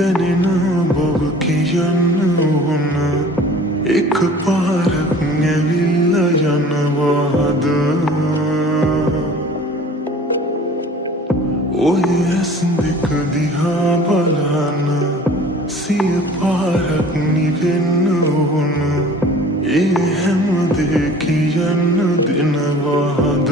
දැනෙන බව කියන්න ඕන එක පාරක් ඇවිල්ලා යනවාද ඔය ඇස් දෙක දිහා බලන්න සිය පාරක් නිවෙන්න ඕන ඒ හැම දේ කියන්න දෙනවාද